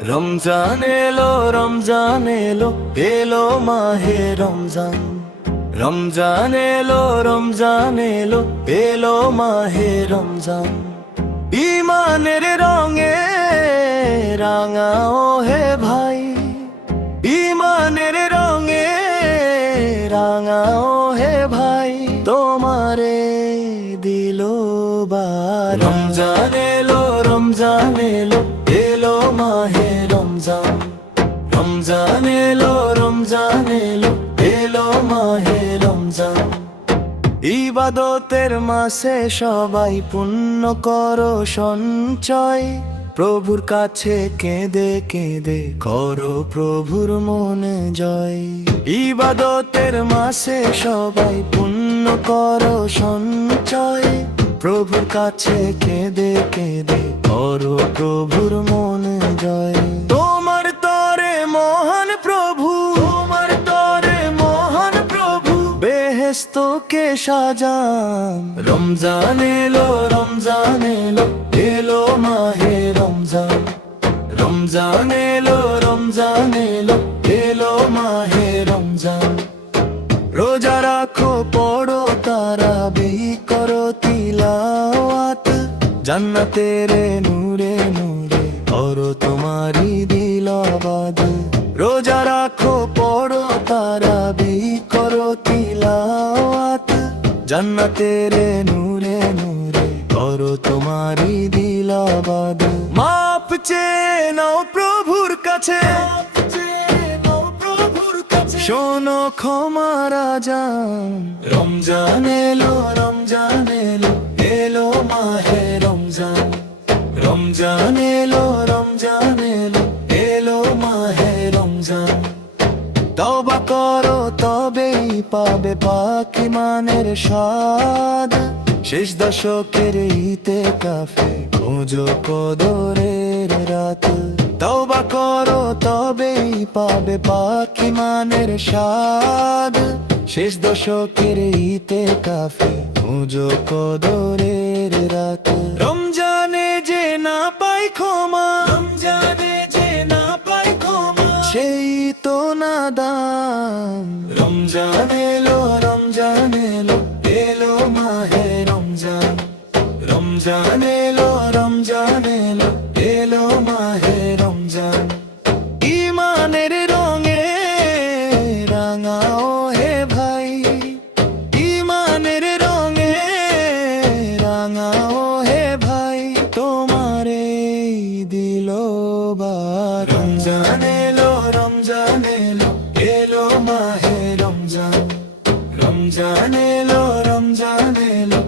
রমজান এলো, রমজান এলো, এলো মাহে রমজান। রমজান এলো, রমজান এলো, এলো মাহে রমজান। ইমানের রঙে রাঙাও হে ভাই, ইমানের রঙে রাঙাও হে ভাই, তোমারে দিল বার। রমজান এলো, রমজান এলো, এলো মাহে রমজান। রমজান এলো, রমজান এলো, এলো মাহে রমজান। ইবাদতের মাসে সবাই পুণ্য করো সঞ্চয়, প্রভুর কাছে কেঁদে কেঁদে করো প্রভুর মনে জয়। ইবাদতের মাসে সবাই পুণ্য করো সঞ্চয়, প্রভুর কাছে কেঁদে কেঁদে করো প্রভুর মনে জয়। তোমার তরে মহান প্রভু, তোমার তরে মহান প্রভু বেহেশতকে সাজান। রমজান এলো, রমজান এলো, এলো মাহে রমজান। রমজান এলো, রমজান এলো, এলো মাহে রমজান। রোজা রাখো, পড়ো তারাবিহ, করো তিলাওয়াত, জান্নাতের নূরে নূরে করো তোমারি দিলাবাদ। রোজা রাখো, পড়ো তারাবিহ, করো তিলাওয়াত, জান্নাতের নূরে নূরে করো তোমারি দিলাবাদ। মাপ চেয়ে নাও প্রভুর কাছে, শোনো ক্ষমার আজান। রমজান এলো, রমজান এলো, এলো মাহে রমজান। রমজান এলো, রমজান এলো, এলো মাহে রমজান। তওবা করো তবেই পাবে পাক ঈমানের স্বাদ। শেষ দশকের ইতিকাফে খোঁজো কদরের রাত। তওবা করো তবেই পাবে পাক ঈমানের স্বাদ। শেষ দশকের ইতিকাফে খোঁজো কদরের রাত। রমজানে যে না পাই ক্ষমা, রমজানে যে না পাই ক্ষমা, সেই তো নাদান। রমজান এলো, রমজান এলো, এলো মাহে রমজান। রমজান এলো, রমজান এলো, এলো মাহে রমজান। ইমানের রঙে রাঙাও হে ভাই, ইমানের রঙে রাঙাও হে ভাই, তোমারে দিল বার। রমজান এলো, রমজান এলো, এলো মাহে রমজান। রমজান এলো, রমজান এলো,